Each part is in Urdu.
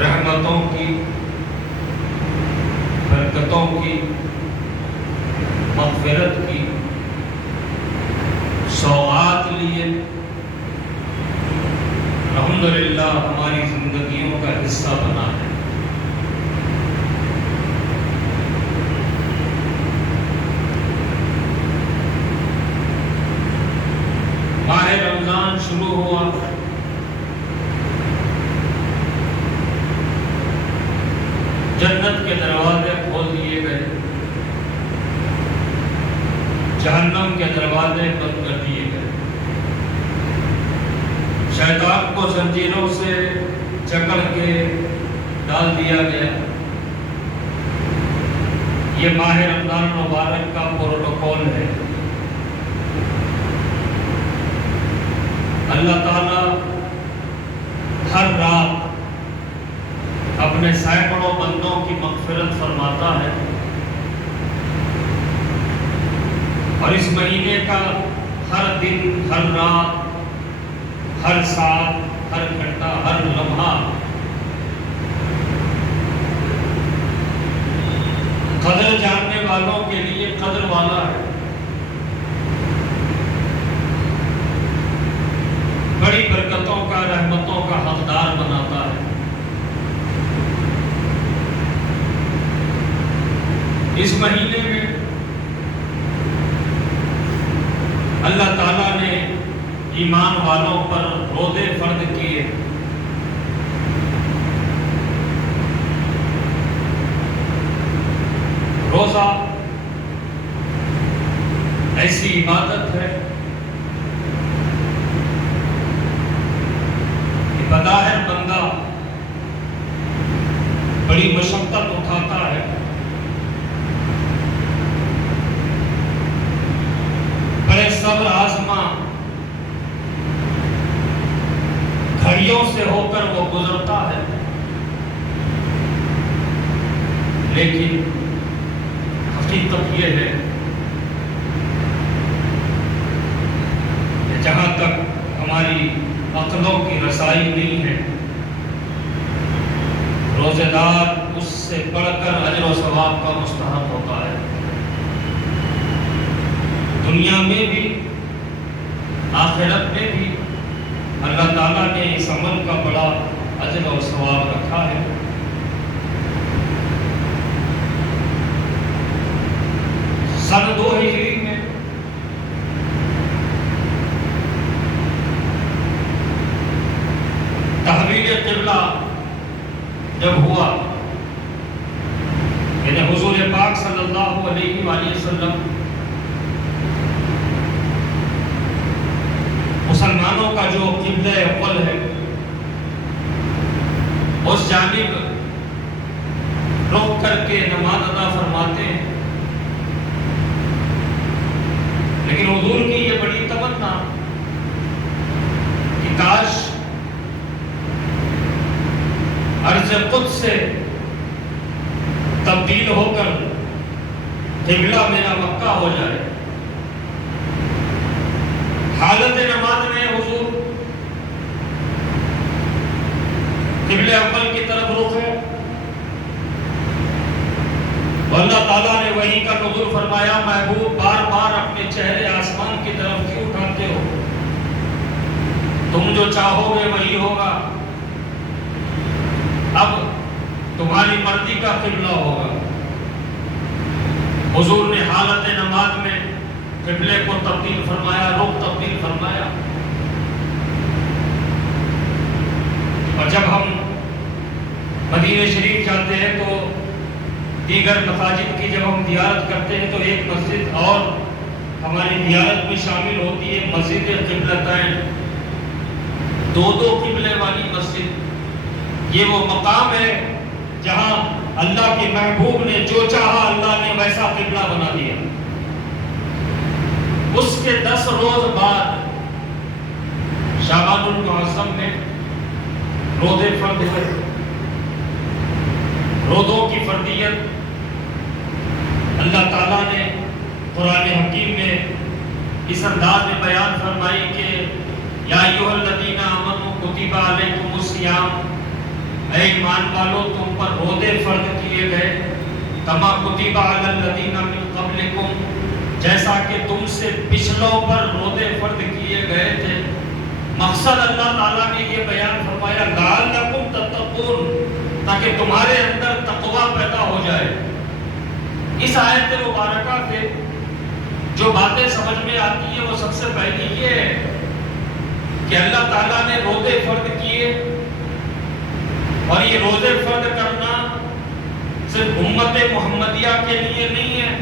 رحمتوں کی، برکتوں کی، مغفرت کی سوغات لیے الحمدللہ ہماری زندگیوں کا حصہ بنا ہے۔ ماہ رمضان شروع ہوا، جنت کے دروازے کھول دیے گئے، جہنم کے دروازے بند کر دیے گئے، شیطان کو زنجیروں سے جکڑ کے ڈال دیا گیا۔ یہ ماہ رمضان مبارک کا پروٹوکول ہے۔ اللہ تعالیٰ ہر رات اپنے سینکڑوں بندوں کی مغفرت فرماتا ہے، اور اس مہینے کا ہر دن، ہر رات، ہر سال، ہر گھنٹہ، ہر لمحہ قدر جاننے والوں کے لیے قدر والا ہے، بڑی برکتوں کا، رحمتوں کا حقدار بناتا ہے۔ اس مہینے میں اللہ تعالیٰ نے ایمان والوں پر روزے فرض کیے۔ روزہ ایسی عبادت ہے کہ بظاہر بندہ بڑی مشقت اٹھاتا ہے، بڑے صبر آزما گھڑیوں سے ہو کر وہ گزرتا ہے، لیکن حقیقت یہ ہے کہ جہاں تک ہماری عقلوں کی رسائی نہیں ہے، روزے دار اس سے بڑھ کر اجر و ثواب کا مستحق ہوتا ہے۔ دنیا میں بھی، آخرت میں بھی اللہ تعالیٰ نے اس عمل کا بڑا اجر و ثواب رکھا ہے۔ سن 2 ہجری میں تحویل قبلہ جب ہوا، یعنی حضور پاک صلی اللہ علیہ وآلہ وسلم مسلمانوں کا جو قبلہ اول ہے اس جانب رخ کر کے نماز ادا فرماتے ہیں، لیکن حضور کی یہ بڑی تمنا کہ کاش ارض قدس سے تبدیل ہو کر قبلہ میرا مکہ ہو جائے۔ حالت نماز میں حضور قبلہ اول کی طرف رخ ہے، اللہ تعالیٰ نے وحی کا نزول فرمایا، محبوب بار بار اپنے چہرے آسمان کی طرف کیوں اٹھاتے ہو؟ تم جو چاہو گے وہی ہوگا، اب تمہاری مرضی کا قبلہ ہوگا۔ حضور نے حالت نماز میں قبلے کو تبدیل فرمایا، رخ تبدیل فرمایا، اور جب ہم مدینہ شریف جاتے ہیں تو دیگر مساجد کی جب ہم زیارت کرتے ہیں تو ایک مسجد اور ہماری زیارت میں شامل ہوتی ہے، مسجد قبلتین، 2 قبلے والی مسجد۔ یہ وہ مقام ہے جہاں اللہ کے محبوب نے جو چاہا اللہ نے ویسا قبلہ بنا دیا۔ اس کے 10 روز بعد شعبان المعظم میں روزے فرض ہے۔ روزوں کی فردیت اللہ تعالیٰ نے قرآن حکیم میں اس انداز میں بیان فرمائی کہ یا ایھا الذین آمنوا کتب علیکم الصیام اے ایمان والو تم پر روزے فرض کیے گئے کما کتب علی الذین من قبلکم جیسا کہ تم سے پچھلوں پر روزے فرض کیے گئے تھے. مقصد اللہ تعالیٰ نے یہ بیان فرمایا لعلکم تتقون تاکہ تمہارے اندر تقوی پیدا ہو جائے. اس آیت مبارکہ سے جو باتیں سمجھ میں آتی ہیں وہ سب سے پہلی یہ ہے کہ اللہ تعالیٰ نے روزے فرض کیے اور یہ روزے فرض کرنا صرف امت محمدیہ کے لیے نہیں ہے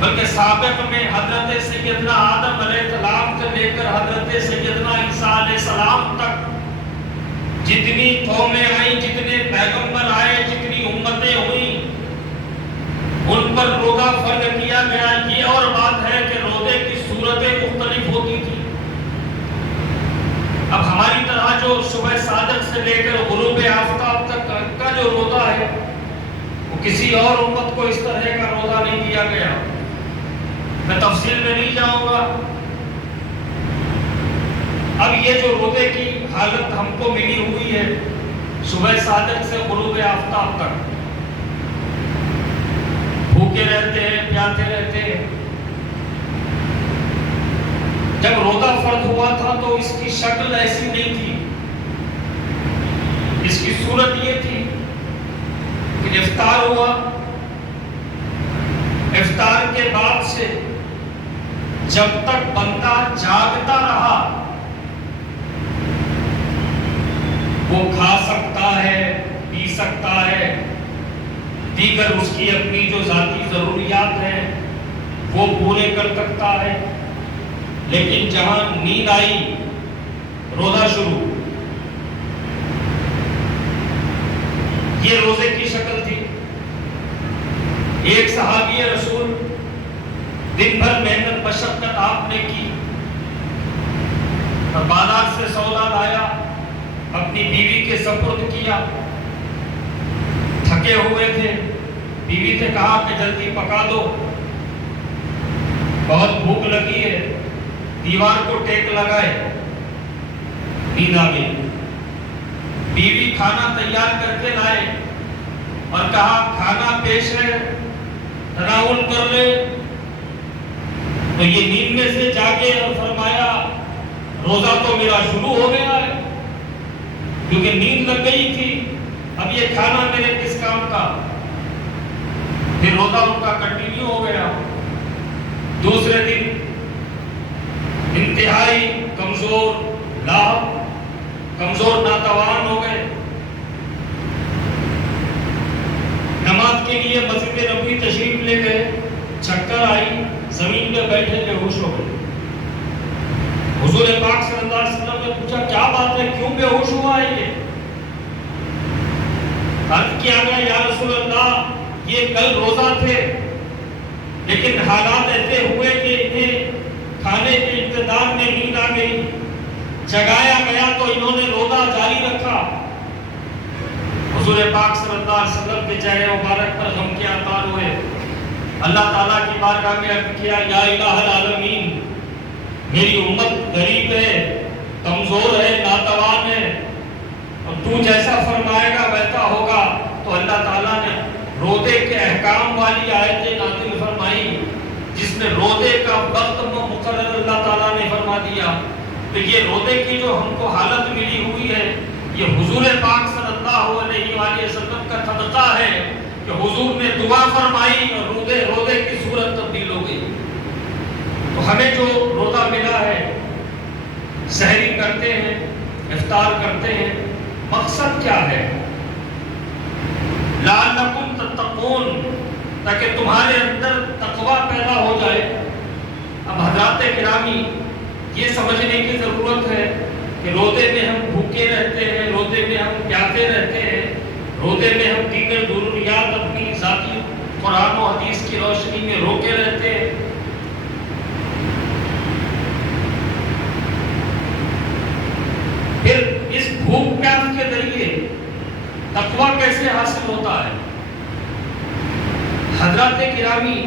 بلکہ سابق میں حضرت سیدنا آدم علیہ السلام سے لے کر حضرت سیدنا عیسیٰ علیہ السلام تک جتنی قومیں آئیں جتنے پیغمبر آئے جتنی امتیں ہوئیں ان پر روزہ فرض کیا گیا. یہ اور بات ہے کہ روزے کی صورتیں مختلف ہوتی تھی. اب ہماری طرح جو صبح صادق سے لے کر غروب آفتاب تک کا جو روزہ ہے وہ کسی اور امت کو اس طرح کا روزہ نہیں دیا گیا. میں تفصیل میں نہیں جاؤں گا. اب یہ جو روزے کی حالت ہم کو ملی ہوئی ہے صبح صادق سے غروب آفتاب تک بھوکے رہتے ہیں پیاسے رہتے ہیں. جب روزہ فرض ہوا تھا تو اس کی شکل ایسی نہیں تھی. اس کی صورت یہ تھی کہ افطار ہوا, افطار کے بعد سے جب تک بندہ جاگتا رہا وہ کھا سکتا ہے پی سکتا ہے دیگر اس کی اپنی جو ذاتی ضروریات ہیں وہ پورے کر سکتا ہے. لیکن جہاں نیند آئی روزہ شروع. یہ روزے کی شکل تھی. ایک صحابی رسول دن بھر محنت مشقت آپ نے کی اور بازار سے سودا لایا اپنی بیوی کے سپرد کیا. تھکے ہوئے تھے. بیوی سے کہا کہ جلدی پکا دو بہت بھوک لگی ہے. دیوار کو ٹیک لگائے نیند آ گئی. بیوی کھانا تیار کر کے لائے اور کہا کھانا پیش ہے تناول کر لے. تو یہ نیند میں سے جاگے اور فرمایا روزہ تو میرا شروع ہو گیا ہے کیونکہ نیند لگ گئی تھی. اب یہ کھانا میرے کس کام کا. پھر روزہ ان کا کنٹینیو ہو گیا. دوسرے دن انتہائی کمزور لاحق کمزور ناتوان ہو گئے. نماز کے لیے مسجد نبوی تشریف لے گئے. چکر آئی زمین پہ بیٹھے بے ہوش ہو گئے. حضور پاک صلی اللہ علیہ وسلم نے پوچھا کیا بات ہے کیوں بے ہوش ہوا ہے یہ. عرض کیا گیا یا رسول اللہ یہ کل روزہ تھے لیکن حالات ایسے ہوئے کہ انہیں کھانے کے انتظام میں نیند آ گئی. جگایا گیا تو انہوں نے روزہ جاری رکھا. حضور پاک صلی اللہ علیہ وسلم کے چہرے مبارک پر غم کے آثار ہوئے. اللہ تعالیٰ کی بارگاہ میں عرض کیا یا الہ العالمین میری امت غریب ہے کمزور ہے ناتوان ہے اور تو جیسا فرمائے گا ویسا ہوگا. تو اللہ تعالیٰ نے روزے کے احکام والی آیتیں نازل فرمائی جس میں روزے کا وقت مقرر اللہ تعالیٰ نے فرما دیا. تو یہ روزے کی جو ہم کو حالت ملی ہوئی ہے یہ حضور پاک صلی اللہ علیہ وآلہ وسلم کا صدقہ ہے کہ حضور نے دعا فرمائی اور روزے کی صورت تبدیل ہو گئی. تو ہمیں جو روزہ ملا ہے سحری کرتے ہیں افطار کرتے ہیں مقصد کیا ہے لعلکم تتقون تاکہ تمہارے اندر تقوی پیدا ہو جائے. اب حضرات گرامی یہ سمجھنے کی ضرورت ہے کہ روزے میں ہم بھوکے رہتے ہیں روزے میں ہم پیاسے رہتے ہیں روزے میں ہم دیگر ضروریات اپنی ذاتی قرآن و حدیث کی روشنی میں روکے رہتے ہیں. پھر اس بھوک پیاس کے ذریعے تقویٰ کیسے حاصل ہوتا ہے. حضرات گرامی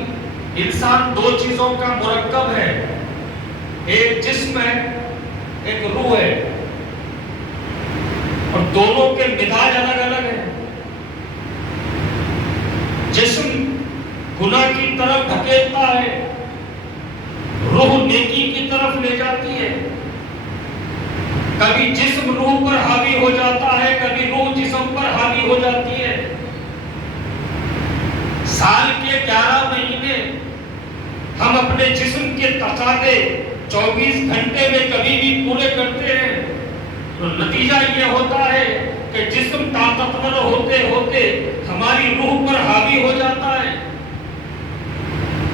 انسان دو چیزوں کا مرکب ہے. ایک جسم ہے ایک روح ہے اور دونوں کے مزاج الگ الگ ہیں۔ جسم گناہ کی طرف دھکیلتا ہے، روح نیکی کی طرف لے جاتی ہے۔ کبھی جسم روح پر حاوی ہو جاتا ہے، کبھی روح جسم پر حاوی ہو جاتی ہے۔ سال کے 11 مہینے ہم اپنے جسم کے تقاضے 24 گھنٹے میں کبھی بھی پورے کرتے ہیں، تو نتیجہ یہ ہوتا ہے کہ جسم طاقتور ہوتے ہوتے ہماری روح پر حاوی ہو جاتا ہے۔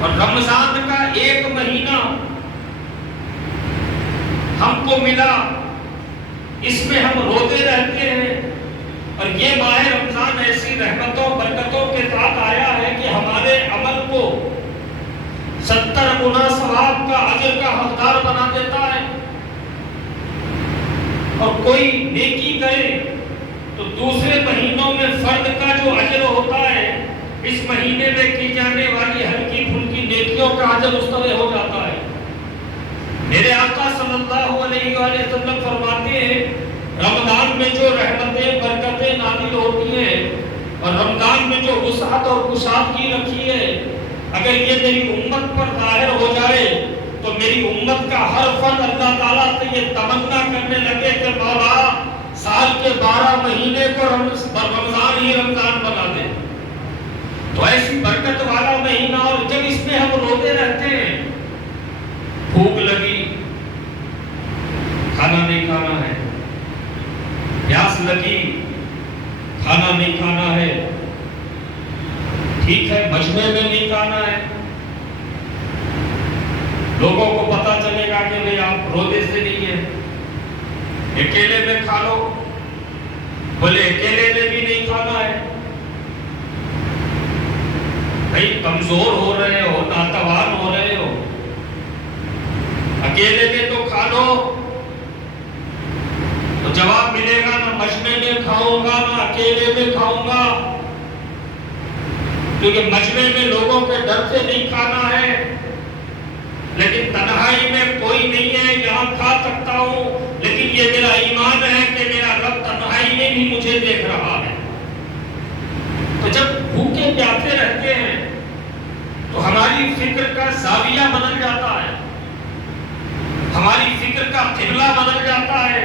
اور رمضان کا 1 مہینہ ہم کو ملا، اس میں ہم روتے رہتے ہیں، اور یہ ماہ رمضان ایسی رحمتوں برکتوں کے ساتھ آیا ہے کہ ہمارے عمل کو 70 گنا ثواب کا اجر کا حقدار بنا دیتا ہے۔ اور کوئی نیکی کرے تو دوسرے مہینوں میں فرد کا جو اجر ہوتا ہے، اس مہینے میں کی جانے والی ہلکی پھلکی نیکیوں کا اجر اس طرح ہو جاتا ہے۔ میرے آقا صلی اللہ علیہ وآلہ وسلم فرماتے ہیں، رمضان میں جو رحمتیں برکتیں نازل ہوتی ہیں اور رمضان میں جو وسعت اور کشادگی رکھی ہے، اگر یہ میری امت پر ظاہر ہو جائے تو میری امت کا ہر فرد اللہ تعالیٰ سے یہ تمنا کرنے لگے کہ مولا سال کے 12 مہینے کو رمضان ہی رمضان بنا دے۔ تو ایسی برکت والا مہینہ، اور جب اس میں ہم روتے رہتے ہیں، بھوک لگی کھانا نہیں کھانا ہے، پیاس لگی کھانا نہیں کھانا ہے، ٹھیک ہے مجمع میں نہیں کھانا ہے، لوگوں کو پتا چلے گا کہ بھئی آپ روزے سے نہیں ہیں، اکیلے میں کھا لو، بولے اکیلے میں بھی نہیں کھانا ہے، بھئی کمزور ہو رہے ہو، ناتوان ہو رہے ہو، اکیلے میں تو کھا لو، تو جواب ملے گا نہ مجمع میں کھاؤں گا نہ اکیلے میں کھاؤں گا، کیونکہ مجمع میں لوگوں کے ڈر سے نہیں کھانا ہے، لیکن تنہائی میں کوئی نہیں ہے یہاں کھا سکتا ہوں، لیکن یہ میرا ایمان ہے کہ میرا رب تنہائی میں بھی مجھے دیکھ رہا ہے۔ تو جب بھوکے پیاسے رہتے ہیں تو ہماری فکر کا زاویہ بدل جاتا ہے، ہماری فکر کا قبلہ بدل جاتا ہے۔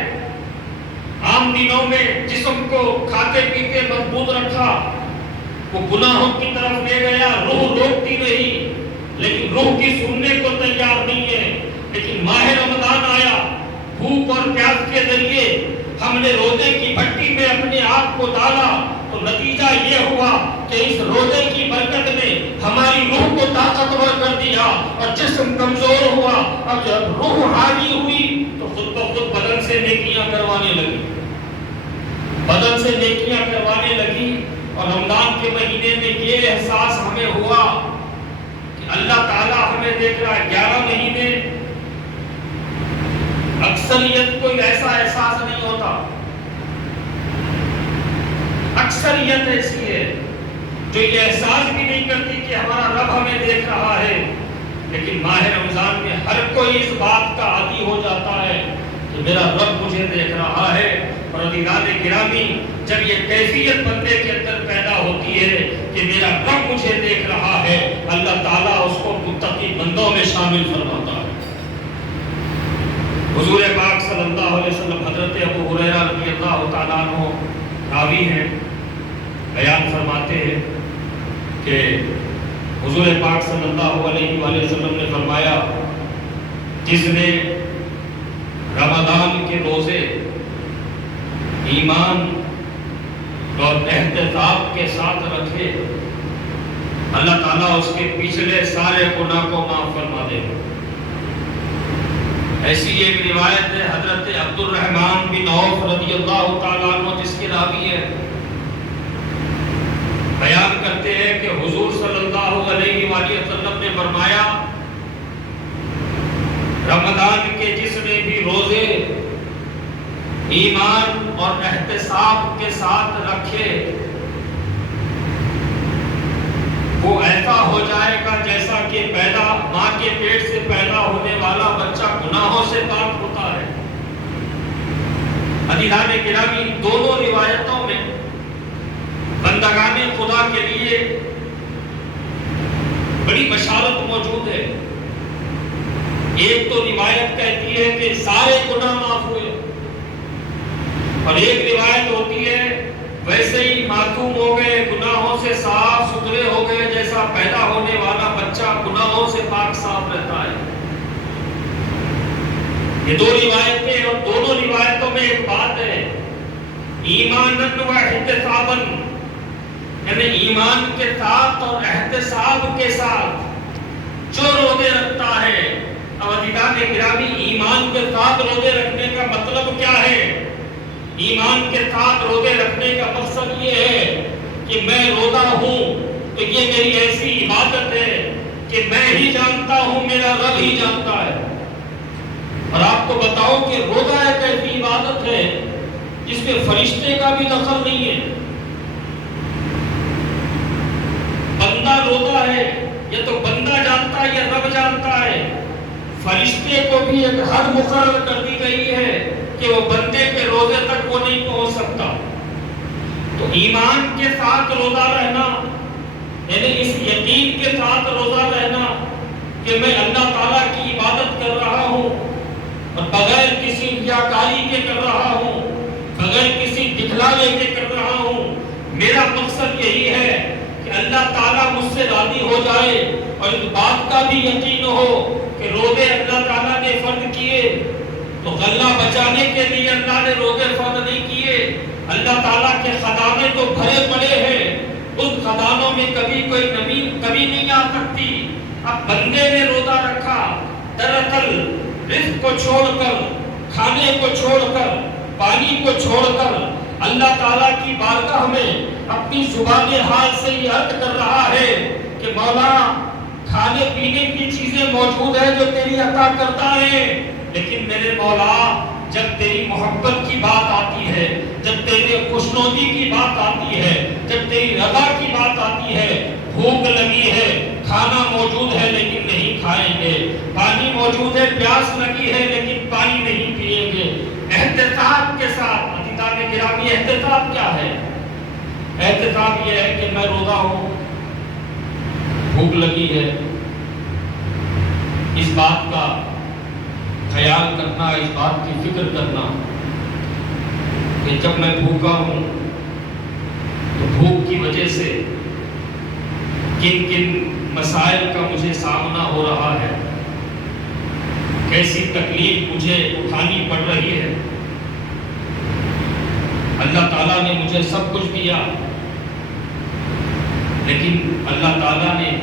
عام دنوں میں جسم کو کھاتے پیتے مضبوط رکھا، وہ گناہوں کی طرف لے گیا، روح روکتی رہی، لیکن روح کی سننے کو تیار نہیں ہے۔ لیکن ماہ رمضان آیا، بھوک اور پیاس کے ذریعے ہم نے روزے کی بھٹی میں اپنے آپ کو ڈالا، تو نتیجہ یہ ہوا کہ اس روزے کی برکت نے ہماری روح کو طاقتور کر دیا اور جسم کمزور ہوا۔ اب جب روح حاوی ہوئی تو خود بخود بدن سے نیکیاں کروانے لگی، بدن سے نیکیاں کروانے لگی۔ اور رمضان کے مہینے میں یہ احساس ہمیں ہوا کہ اللہ تعالیٰ ہمیں دیکھ رہا ہے۔ 11 مہینے اکثریت کو ایسا احساس نہیں ہوتا، اکثریت ایسی ہے جو یہ احساس بھی نہیں کرتی کہ ہمارا رب ہمیں دیکھ رہا ہے، لیکن ماہ رمضان میں ہر کوئی اس بات کا عادی ہو جاتا ہے کہ میرا رب مجھے دیکھ رہا ہے۔ اور عزیزان گرامی، جب یہ کیفیت بندے کے اندر پیدا ہوتی ہے کہ میرا رب مجھے دیکھ رہا ہے، اللہ تعالیٰ اس کو متقی بندوں میں شامل فرماتا ہے۔ حضور پاک صلی اللہ علیہ وسلم حضرت ابو ہریرہ رضی اللہ تعالیٰ عنہ راوی ہیں، بیان فرماتے ہیں کہ حضور پاک صلی اللہ علیہ وآلہ وسلم نے فرمایا، جس نے رمضان کے روزے ایمان اور احتساب کے ساتھ رکھے، اللہ تعالیٰ اس کے پچھلے سارے گناہ کو معاف فرما دے گا۔ ایسی ایک روایت ہے حضرت عبد الرحمن بن عوف رضی اللہ تعالیٰ عنہ جس کے راوی ہے، بیان کرتے ہیں کہ حضور صلی اللہ علیہ وآلہ وسلم نے فرمایا، رمضان کے جس نے بھی روزے ایمان اور احتساب کے ساتھ رکھے، وہ ایسا ہو جائے گا جیسا کہ ماں کے پیٹ سے پیدا ہونے والا بچہ گناہوں سے پاک ہوتا ہے۔ عزیزان گرامی، دونوں روایت کے لیے بڑی بشارت موجود ہے۔ ایک تو روایت کہتی ہے کہ سارے گناہ معاف ہوئے، اور ایک روایت ہوتی ہے ویسے ہی معصوم ہو گئے، گناہوں سے صاف ستھرے ہو گئے، جیسا پیدا ہونے والا بچہ گناہوں سے پاک صاف رہتا ہے۔ یہ دو روایتیں، اور دونوں روایتوں میں ایک بات ہے، ایمانن و احتسابن، یعنی ایمان کے ساتھ اور احتساب کے ساتھ جو روزے رکھتا ہے۔ اب عزیزان گرامی، ایمان کے ساتھ روزے رکھنے کا مطلب کیا ہے؟ ایمان کے ساتھ روزے رکھنے کا مقصد یہ ہے کہ میں روزہ ہوں تو یہ میری ایسی عبادت ہے کہ میں ہی جانتا ہوں، میرا رب ہی جانتا ہے۔ اور آپ کو بتاؤں کہ روزہ ایک ایسی عبادت ہے جس میں فرشتے کا بھی دخل نہیں ہے۔ بندہ روزہ ہے، یا تو بندہ جانتا ہے یا رب جانتا ہے۔ فرشتے کو بھی ایک حد مقرر کر دی گئی ہے کہ وہ بندے کے روزے تک وہ نہیں پہنچ سکتا۔ تو ایمان کے ساتھ روزہ رہنا، یعنی اس یقین کے ساتھ روزہ رہنا کہ میں اللہ تعالیٰ کی عبادت کر رہا ہوں اور بغیر کسی ریاکاری کے کر رہا ہوں، بغیر کسی دکھلاوے کے کر رہا ہوں۔ میرا مقصد یہی ہے کہ اللہ تعالیٰ مجھ سے راضی ہو جائے، اور اس بات کا بھی یقین ہو کہ روزے اللہ تعالیٰ نے فرض کیے تو غلہ بچانے کے لیے اللہ نے روزے فرض نہیں کیے۔ اللہ تعالیٰ کے خزانے تو بھرے پڑے ہیں، اس خزانوں میں کبھی کوئی نمی کبھی نہیں آ سکتی۔ اب بندے نے روزہ رکھا، دراصل رزق کو چھوڑ کر، کھانے کو چھوڑ کر، پانی کو چھوڑ کر اللہ تعالیٰ کی بارگاہ میں اپنی زبان حال سے یہ عرض کر رہا ہے کہ مولا کھانے پینے کی چیزیں موجود ہیں جو تیری عطا کرتا ہے، لیکن میرے مولا جب تیری محبت کی بات آتی ہے، جب تیرے خوشنودی کی بات آتی ہے، جب تیری رضا کی بات آتی ہے، بھوک لگی ہے، کھانا موجود ہے لیکن نہیں کھائیں گے، پانی موجود ہے، پیاس لگی ہے لیکن پانی نہیں پیئیں گے، احتساب کے ساتھ۔ عزیزان گرامی، احتساب کیا ہے؟ احتساب یہ ہے کہ میں روزہ ہوں، بھوک لگی ہے، اس بات کا خیال کرنا، اس بات کی فکر کرنا کہ جب میں بھوکا ہوں تو بھوک کی وجہ سے کن کن مسائل کا مجھے سامنا ہو رہا ہے، کیسی تکلیف مجھے اٹھانی پڑ رہی ہے۔ اللہ تعالیٰ نے مجھے سب کچھ دیا، لیکن اللہ تعالیٰ نے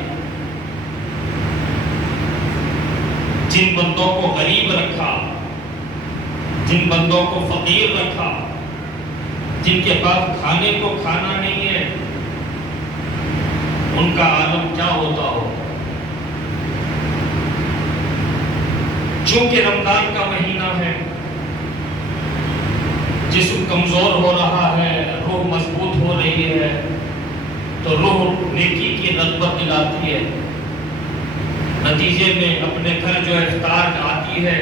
جن بندوں کو غریب رکھا، جن بندوں کو فقیر رکھا، جن کے پاس کھانے کو کھانا نہیں ہے، ان کا عالم کیا ہوتا ہو۔ چونکہ رمضان کا مہینہ ہے، جسم کمزور ہو رہا ہے، روح مضبوط ہو رہی ہے، تو روح نیکی کی رغبت دلاتی ہے، نتیجے میں اپنے گھر جو افطار آتی ہے،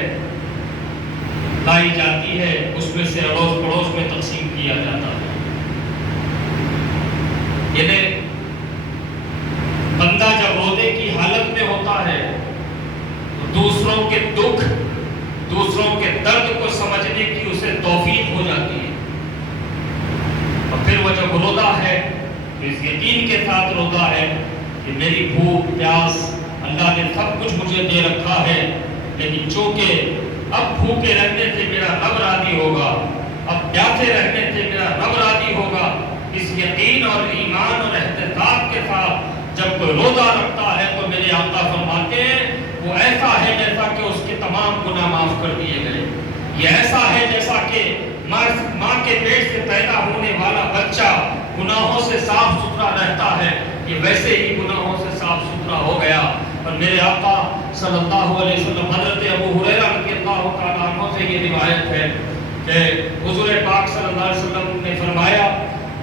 لائی جاتی ہے، اس میں سے اڑوس پڑوس میں تقسیم کیا جاتا ہے۔ یعنی بندہ جب روزے کی حالت میں ہوتا ہے تو دوسروں کے دکھ، دوسروں کے درد کو سمجھنے کی اسے توفیق ہو جاتی ہے، اور پھر وہ جب روزہ ہے تو اس یقین کے ساتھ روزہ ہے کہ میری بھوک پیاس اللہ نے سب کچھ مجھے دے رکھا ہے، لیکن چونکہ اب بھوکے رہنے سے میرا رب راضی ہوگا، اب پیاسے رہنے سے میرا رب راضی ہوگا، اس یقین اور ایمان اور احتساب کے ساتھ جب کوئی روزہ رکھتا ہے تو میرے آقا فرماتے ہیں وہ ایسا ہے جیسا کہ اس کے تمام گناہ معاف کر دیے گئے۔ یہ ایسا ہے جیسا کہ ماں کے پیٹ سے پیدا ہونے والا بچہ گناہوں سے صاف ستھرا رہتا ہے، یہ ویسے ہی گناہوں سے صاف ستھرا ہو گیا۔ اور میرے آقا صلی اللہ علیہ وسلم، حضرت ابو ہریرہ رضی اللہ تعالیٰ عنہ سے یہ روایت ہے کہ حضور پاک صلی اللہ علیہ وسلم نے فرمایا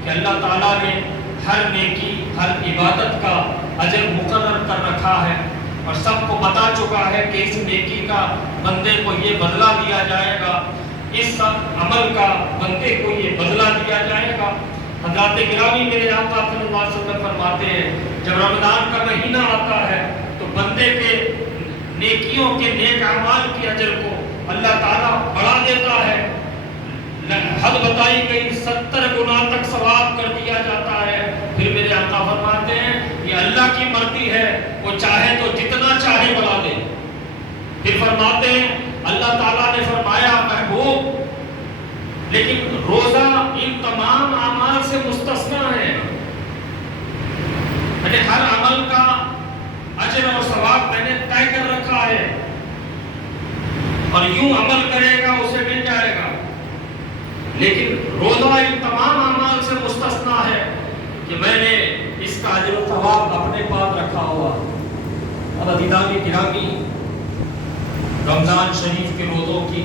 کہ اللہ تعالیٰ نے ہر نیکی، ہر عبادت کا اجر مقرر کر رکھا ہے، اور سب کو بتا چکا ہے کہ اس نیکی کا بندے کو یہ بدلہ دیا جائے گا، اس عمل کا بندے کو یہ بدلہ دیا جائے گا۔ حضرات گرامی میرے آقا صلی اللہ علیہ وسلم فرماتے ہیں جب رمضان کا مہینہ آتا ہے تو بندے کے نیکیوں کے نیک اعمال کے اجر کو اللہ تعالیٰ بڑھا دیتا ہے. حد بتائی گئی 70 گنا تک ثواب کر دیا جاتا ہے. پھر میرے آقا فرماتے ہیں یہ اللہ کی مرضی ہے, وہ چاہے تو جتنا چاہے بڑھا دے. پھر فرماتے ہیں اللہ تعالیٰ نے فرمایا محبوب لیکن روزہ ان تمام اعمال سے مستثنا ہے, یعنی ہر عمل کا اجر اور ثواب میں نے طے کر رکھا ہے اور یوں عمل کرے گا اسے مل جائے گا. لیکن روزہ ان تمام اعمال سے مستثنا ہے کہ میں نے اس کا اجر و ثواب اپنے پاس رکھا ہوا. اور عزیزان گرامی رمضان شریف کے روزوں کی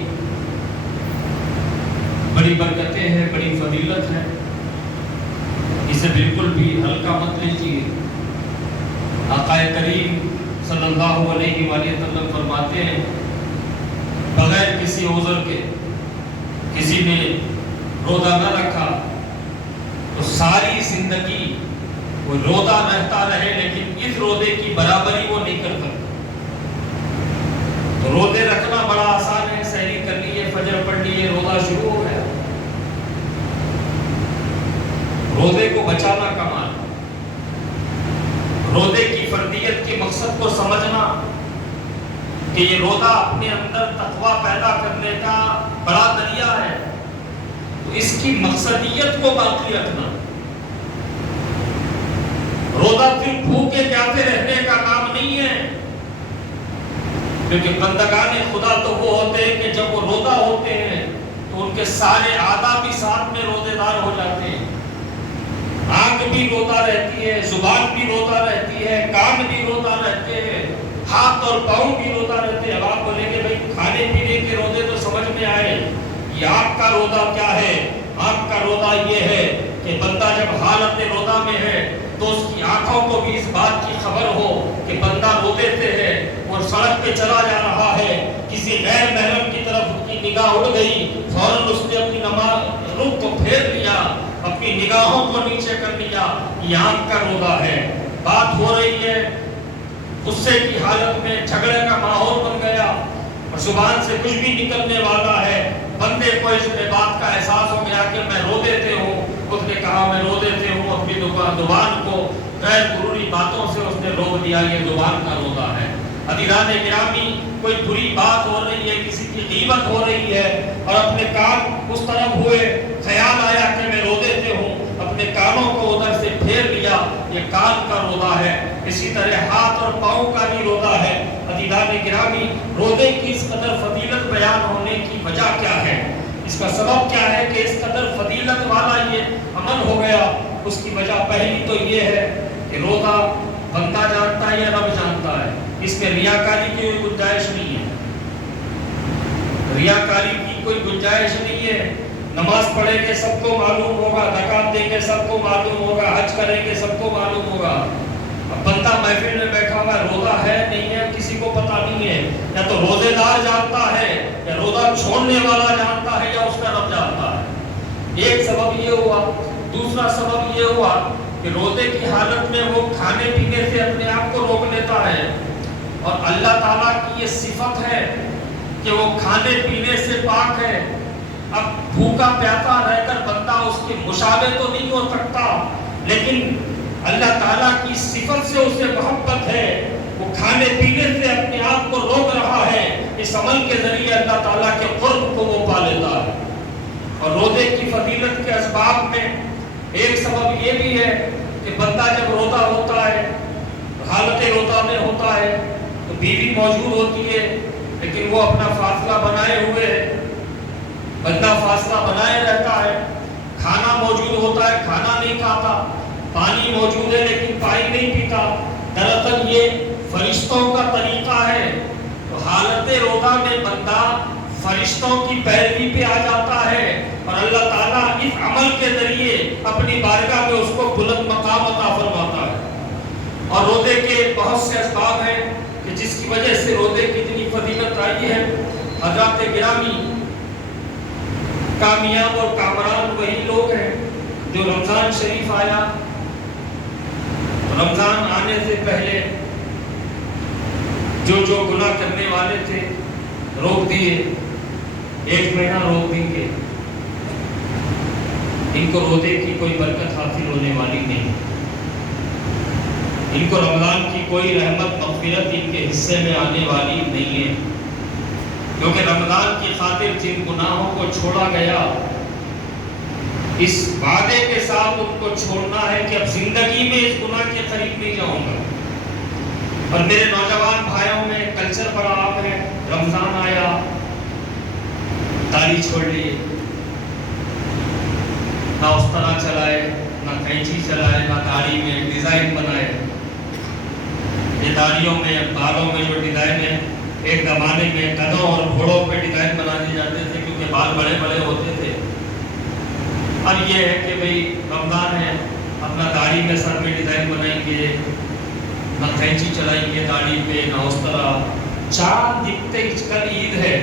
بڑی برکتیں ہیں, بڑی فضیلت ہے, اسے بالکل بھی ہلکا مت لیجیے. آقا کریم صلی اللہ علیہ وآلہ وسلم فرماتے ہیں بغیر کسی عذر کے کسی نے روزہ نہ رکھا تو ساری زندگی وہ روزہ رہتا رہے لیکن اس روزے کی برابری وہ نہیں کر سکتا. تو روزے رکھنا بڑا آسان ہے, سحری کر لیے, فجر پڑھ لیے, روزہ شروع ہو گیا. روزے کو بچانا کمال, روزے کی فردیت کے مقصد کو سمجھنا کہ یہ روزہ اپنے اندر تقویٰ پیدا کرنے کا بڑا ذریعہ ہے, تو اس کی مقصدیت کو باقی رکھنا. روزہ صرف بھوکے پیاسے رہنے کا کام نہیں ہے, کیونکہ بندگان خدا تو وہ ہوتے ہیں کہ جب وہ روزہ ہوتے ہیں تو ان کے سارے اعضاء بھی ساتھ میں روزے دار ہو جاتے ہیں. آنکھ بھی روزہ رہتی ہے, زبان بھی روزہ رہتی ہے, کان بھی روزہ رہتے ہیں, ہاتھ اور پاؤں بھی روزہ رہتے ہیں. اب آپ بولیں گے بھائی کھانے پینے کے روزے تو سمجھ میں آئے, یہ آپ کا روزہ کیا ہے؟ آپ کا روزہ یہ ہے کہ بندہ جب حالت روزہ میں ہے تو اس کی آنکھوں کو بھی اس بات کی خبر ہو کہ بندہ روزے سے ہے اور سڑک پہ چلا جا رہا ہے, کسی غیر محرم کی طرف اس کی نگاہ اڑ گئی, فوراً اس نے اپنی نماز رخ کو پھیر لیا, اپنی نگاہوں کو نیچے کر لیا. یہ آنکھ کا روزہ ہے. بات ہو رہی ہے, غصے کی حالت میں جھگڑے کا ماحول بن گیا اور زبان سے کچھ بھی نکلنے والا ہے, بندے کو اس بات کا احساس ہو گیا کہ میں رو دیتے ہوں. اس نے کہا میں رو دیتے ہوں, اپنی زبان کو غیر ضروری باتوں سے اس نے روک دیا. یہ زبان کا روزہ ہے. عزیزان گرامی کوئی بری بات ہو رہی ہے, کسی کی غیبت ہو رہی ہے اور اپنے کان اس طرف ہوئے, خیال آیا کہ میں رو دیتے ہوں, اپنے کانوں کو ادھر سے پھیر لیا, یہ کان کا روزہ ہے. اسی طرح ہاتھ اور پاؤں کا بھی روزہ ہے. عزیزان گرامی روزے کی اس قدر فضیلت بیان ہونے کی وجہ کیا ہے؟ اس کا سبب کیا ہے کہ اس قدر فضیلت والا یہ عمل ہو گیا؟ اس کی وجہ پہلی تو یہ ہے کہ روزہ بندہ جانتا ہے یا رب جانتا ہے, اس میں ریاکاری کی کوئی گنجائش نہیں ہے. ریاکاری کی کوئی گنجائش نہیں ہے. نماز پڑھیں گے سب کو معلوم ہوگا, زکات دیں گے سب کو معلوم ہوگا, حج کریں گے سب کو معلوم ہوگا. اب بندہ محفل میں بیٹھا ہوا ہے, روزہ ہے نہیں ہے کسی کو پتہ نہیں ہے. یا تو روزے دار جانتا ہے یا روزہ چھوڑنے والا جانتا ہے یا اس کا رب جانتا ہے. ایک سبب یہ ہوا. دوسرا سبب یہ ہوا کہ روزے کی حالت میں وہ کھانے پینے سے اپنے آپ کو روک لیتا ہے, اور اللہ تعالیٰ کی یہ صفت ہے کہ وہ کھانے پینے سے پاک ہے. اب بھوکا پیاسا رہ کر بندہ اس کے مشابہ تو نہیں ہو سکتا, لیکن اللہ تعالیٰ کی صفت سے اسے محبت ہے, وہ کھانے پینے سے اپنے آپ کو روک رہا ہے. اس عمل کے ذریعے اللہ تعالیٰ کے قرب کو وہ پا لیتا ہے. اور روزے کی فضیلت کے اسباب میں ایک سبب یہ بھی ہے کہ بندہ جب روزہ ہوتا ہے, حالت روزہ میں ہوتا ہے, تو بیوی موجود ہوتی ہے لیکن وہ اپنا فاصلہ بنائے ہوئے ہے, بندہ فاصلہ بنائے رہتا ہے. کھانا موجود ہوتا ہے, کھانا نہیں کھاتا. پانی موجود ہے لیکن پانی نہیں پیتا. دراصل یہ فرشتوں کا طریقہ ہے. تو حالت روزہ میں بندہ فرشتوں کی پیروی پہ آ جاتا ہے اور اللہ تعالیٰ اس عمل کے ذریعے اپنی بارگاہ میں اس کو بلند مقام عطا فرماتا ہے. اور روزے کے بہت سے اسباب ہیں کہ جس کی وجہ سے روزے کی اتنی فضیلت آئی ہے. حضرات گرامی کامیاب اور کامران وہی لوگ ہیں جو رمضان شریف آیا، رمضان آنے سے پہلے جو گناہ کرنے والے تھے روک دیے، 1 مہینہ روک دیں گے، ان کو روزے کی کوئی برکت حاصل ہونے والی نہیں، ان کو رمضان کی کوئی رحمت مغفرت ان کے حصے میں آنے والی نہیں ہے، کیونکہ رمضان کی خاطر جن گناہوں کو چھوڑا گیا، اس وعدے کے ساتھ ان کو چھوڑنا ہے کہ اب زندگی میں اس گناہ کے قریب نہیں جاؤں گا۔ اور میرے نوجوان بھائیوں میں کلچر بڑا عام ہے، رمضان آیا داڑھی چھوڑ لیے، نہ استرا چلائے، نہ کینچی چلائے، نہ داڑھی میں ڈیزائن بنائے۔ یہ داڑھیوں میں بالوں میں جو ڈیزائن ہے، ایک زمانے میں گدھوں اور گھوڑوں پہ ڈیزائن بنانے جاتے تھے کیونکہ بال بڑے بڑے ہوتے تھے۔ اب یہ ہے کہ بھئی رمضان ہے، اپنا داڑھی میں سر میں ڈیزائن بنائیں گے، نہ کینچی چلائیں گے داڑھی پہ، نہ اس طرح چاند دکھتے ہی کل عید ہے،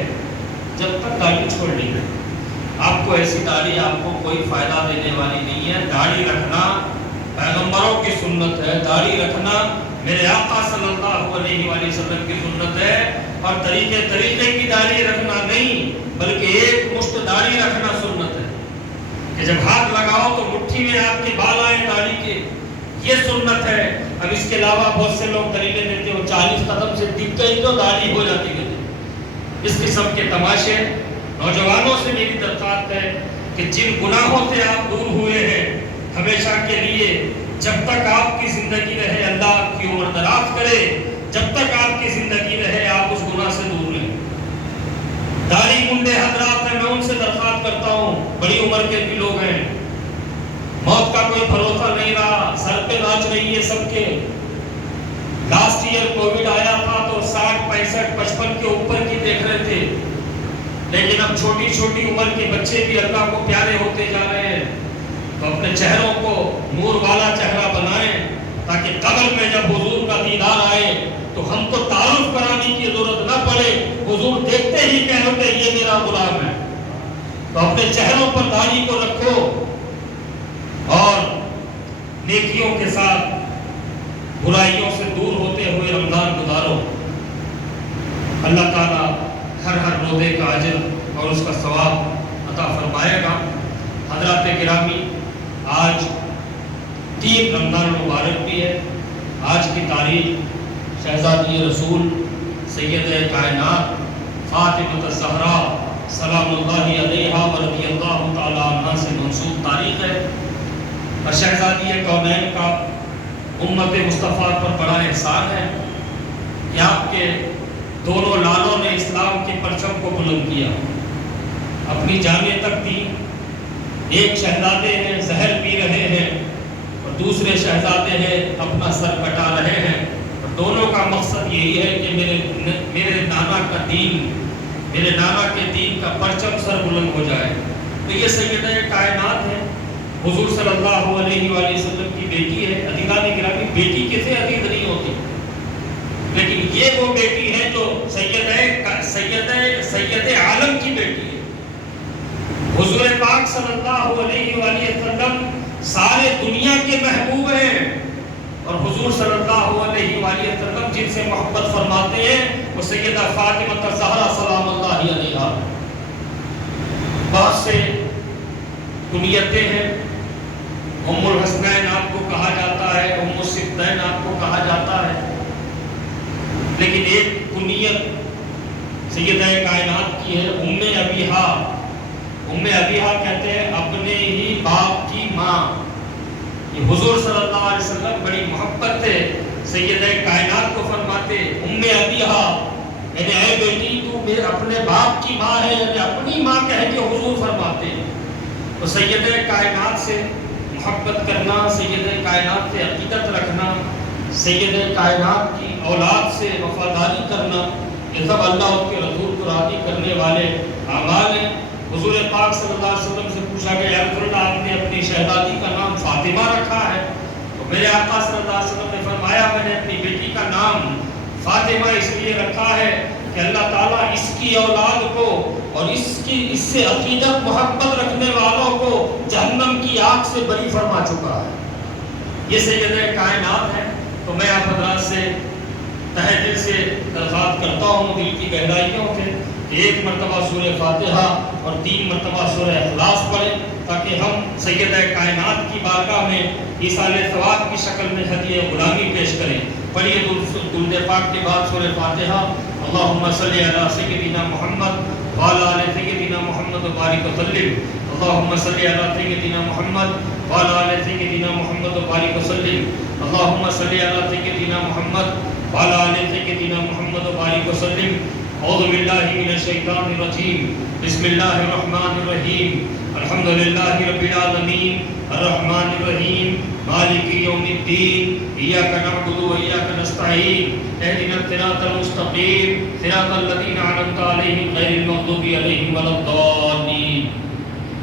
جب تک داڑھی چھوڑ لی ہے۔ آپ کو ایسی داڑھی آپ کو کوئی فائدہ دینے والی نہیں ہے۔ داڑھی رکھنا پیغمبروں کی سنت ہے، داڑھی رکھنا میرے آقا صلی اللہ علیہ وآلہ وسلم کی سنت ہے، اور طریقے کی داڑھی رکھنا نہیں بلکہ ایک مشت داڑھی رکھنا سنت ہے کہ جب ہاتھ لگاؤ تو مٹھی میں آپ کے بال آئے داڑھی کے، یہ سنت ہے۔ اب اس کے علاوہ بہت سے لوگ دلیلیں دیتے ہو 40 قدم سے دکھ گئی تو داڑھی ہو جاتی ہے۔ اس قسم کے تماشے، نوجوانوں سے میری درخواست ہے کہ جن گناہوں سے آپ دور ہوئے ہیں ہمیشہ کے لیے، جب تک آپ کی زندگی رہے اللہ آپ کی عمر دراز کرے، جب تک آپ کی زندگی رہے آپ اس گناہ سے دور رہیں۔ داڑھی منڈے حضرات ہیں، میں ان سے درخواست کرتا ہوں، بڑی عمر کے بھی لوگ ہیں، موت کا کوئی بھروسہ نہیں رہا، سر پہ ناچ رہی ہے سب کے۔ لاسٹ ایئر کووڈ آیا تھا تو 60 65 55 کے اوپر کی دیکھ رہے تھے، لیکن اب چھوٹی چھوٹی عمر کے بچے بھی اللہ کو پیارے ہوتے جا رہے ہیں۔ تو اپنے چہروں کو نور والا چہرہ بنائیں تاکہ قبر میں جب حضور کا دیدار آئے تو ہم کو تعارف کرانے کی ضرورت نہ پڑے، حضور دیکھتے ہی کہتے یہ میرا غلام ہے۔ تو اپنے چہروں پر داڑھی کو رکھو اور نیکیوں کے ساتھ برائیوں سے دور ہوتے ہوئے رمضان گزارو۔ اللہ تعالیٰ ہر روزے کا اجر اور اس کا ثواب عطا فرمائے گا۔ حضرات گرامی، آج 3 رمضان مبارک بھی ہے۔ آج کی تاریخ شہزادی رسول سید کائنات فاطمہ الزہرا سلام اللہ علیہا و رضی اللہ تعالیٰ عنہ سے منسوب تاریخ ہے، اور شہزادی کونین کا امت مصطفیٰ پر بڑا احسان ہے کہ آپ کے دونوں لالوں نے اسلام کے پرچم کو بلند کیا، اپنی جانیں تک دی۔ ایک شہزادے ہیں زہر پی رہے ہیں اور دوسرے شہزادے ہیں اپنا سر کٹا رہے ہیں، اور دونوں کا مقصد یہی ہے کہ میرے نانا کا دین، میرے نانا کے دین کا پرچم سر بلند ہو جائے۔ تو یہ سیدہ کائنات ہے، حضور صلی اللہ علیہ وآلہ وسلم کی بیٹی ہے۔ عزیزان گرامی، بیٹی کسے عزیز نہیں ہوتی، لیکن یہ وہ بیٹی ہے جو سید عالم کی بیٹی ہے۔ حضور پاک صلی اللہ علیہ وآلہ وسلم سارے دنیا کے محبوب ہیں، اور حضور صلی اللہ علیہ وآلہ وسلم جن سے محبت فرماتے ہیں وہ سیدہ فاطمہ الزہرا سلام اللہ علیہا۔ بہت سے کنیتیں ہیں، ام الحسنین آپ کو کہا جاتا ہے، ام السبتین آپ کو کہا جاتا ہے، لیکن ایک کنیت سیدہ کائنات کی ہے ام ابیہا۔ ام ابیہا کہتے ہیں اپنے ہی باپ کی ماں۔ یہ حضور صلی اللہ علیہ وسلم بڑی محبت سے سیدہ کائنات کو فرماتے ام ابیہا، یعنی اے بیٹی تو میرے اپنے باپ کی ماں ہے، یعنی اپنی ماں کہہ کے حضور فرماتے ہیں۔ تو سیدہ کائنات سے محبت کرنا، سیدہ کائنات سے عقیدت رکھنا، سیدہ کائنات کی اولاد سے وفاداری کرنا، یہ سب اللہ اور کے رسول کو راضی کرنے والے اعمال ہیں۔ حضور پاک صلی اللہ علیہ وسلم سے پوچھا کہ یا رسول اللہ آپ نے اپنی شہزادی کا نام فاطمہ رکھا ہے؟ تو میرے آقا صلی اللہ علیہ وسلم نے فرمایا میں نے اپنی بیٹی کا نام فاطمہ اس لیے رکھا ہے کہ اللہ تعالیٰ اس کی اولاد کو اور اس سے عقیدت محبت رکھنے والوں کو جہنم کی آگ سے بری فرما چکا ہے۔ یہ سید کائنات ہے۔ تو میں آپ حضرات سے تہہ دل سے درخواست کرتا ہوں، دل کی گہرائیوں سے، کہ ایک مرتبہ سورہ فاتحہ اور 3 مرتبہ سورہ اخلاص پڑھیں، تاکہ ہم سید کائنات کی بارگاہ میں ایصال ثواب کی شکل میں ہدیہ غلامی پیش کریں۔ پڑھیے درود پاک کے بعد سورہ فاتحہ۔ اللہم صلی علی سیدنا محمد وعلی آل سیدنا محمد وبارک وسلم۔ اللہم صلی علی سیدنا محمد وعلی آل سیدنا محمد وبارک وسلم۔ اللہم صلی علی سیدنا محمد وعلی آل سیدنا محمد وبارک وسلم۔ اعوذ باللہ من الشیطان الرجیم، بسم اللہ الرحمن الرحیم، الحمد للہ رب العالمین، الرحمن الرحیم، مالک یوم الدین، ایاک نعبد و ایاک نستعین، اہدنا الصراط المستقیم، صراط الذین انعمت علیہم غیر المغضوب علیہم ولا الضالین۔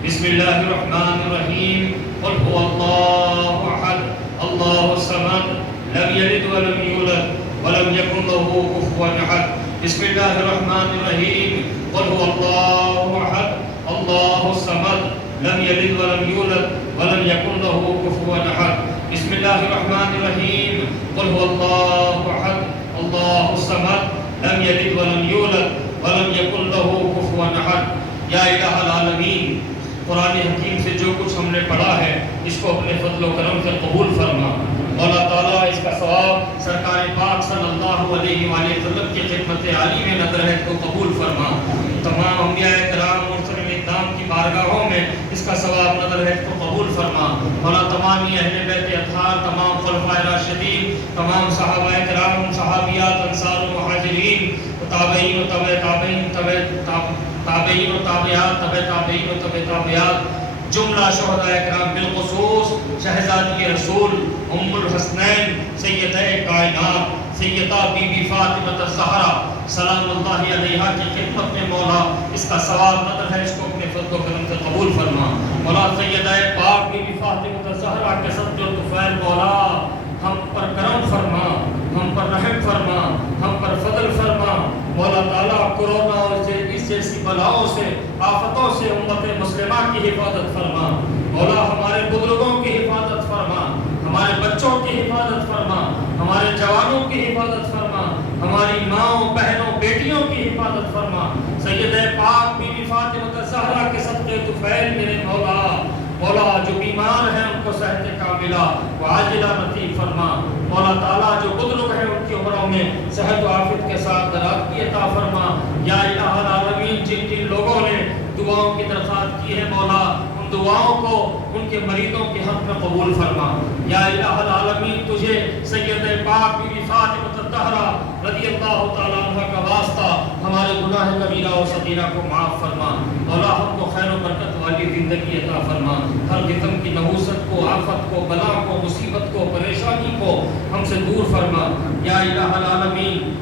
بسم اللہ الرحمن الرحیم، قل هو اللہ احد اللہ الصمد لم یلد ولم یولد ولم یکن له کفوا احد۔ بسم اللہ الرحمن الرحیم، قل هو اللہ احد اللہ الصمد لم یلد ولم یولد ولم یکن له کفوا احد۔ بسم اللہ الرحمن الرحیم، قل هو اللہ احد اللہ الصمد لم یلد ولم یولد ولم یکن له کفوا احد۔ یا الہ العالمین، قرآن حکیم سے جو کچھ ہم نے پڑھا ہے اس کو اپنے فضل و کرم سے قبول فرما۔ مولا تعالیٰ اس کا ثواب سرکار پاک صلی اللہ علیہ وآلہ وسلم کی خدمت عالی میں نظر ہے کو قبول فرما۔ تمام انبیاء کرام مرسلین اقدام کی بارگاہوں میں اس کا ثواب نظر ہے کو قبول فرما۔ مولا تمام اہل بیت اطہار، تمام خلفائے راشدین، تمام صحابہ کرام، صحابیات، انصار و مہاجرین، تابعین و تبع تابعین، تابعین و تابعات، تبع تابعین و تبع تابعات، جملہ شہداء کرام، بالخصوص شہزادی رسول ام الحسنین سیدہ کائنات سیدہ بی بی فاطمہ الزہرا سلام اللہ علیہا کی خدمت میں مولا اس کا ثواب نظر ہے، اس کو اپنے فضل و کرم سے قبول فرما۔ مولا سیدہ پاک بی بی فاطمہ الزہرا کے صدقے و طفیل مولا ہم پر کرم فرما، ہم پر رحم فرما، ہم پر فضل فرما۔ مولا تعالیٰ کورونا اور اس جیسی بلاؤں سے، آفتوں سے امت مسلمہ کی حفاظت فرما۔ مولا ہمارے بزرگوں کی حفاظت فرما، ہمارے بچوں کی حفاظت فرما، ہمارے جوانوں کی حفاظت فرما، ہماری ماؤں، بہنوں، بیٹیوں کی حفاظت فرما۔ سیدہ پاک بی بی فاطمہ الزہرا کے صدقے طفیل میرے مولا، مولا جو بیمار ہیں ان کو صحت کاملہ و عاجلہ نصیب فرما۔ مولا تعالیٰ جو بزرگ ہیں ان کی عمروں میں صحت و عافیت کے ساتھ درآمدی عطا فرما۔ یا الہ العالمین، جن جن لوگوں نے دعاؤں کی درخواست کی ہے مولا ان دعاؤں کو ان کے مریضوں کے حق میں قبول فرما۔ یا الہ العالمین، تجھے سیدہ پاک بی بی فاطمہ الزہرا رضی اللہ تعالیٰ عنہ کا واسطہ ہمارے گناہ کبیرہ و صغیرہ کو معاف فرما۔ مولا ہم کو خیر و برکت والی زندگی عطا فرما، ہر قسم کی نحوست کو، آفت کو، بلا کو، مصیبت کو، پریشانی کو ہم سے دور فرما۔ یا الہ العالمین،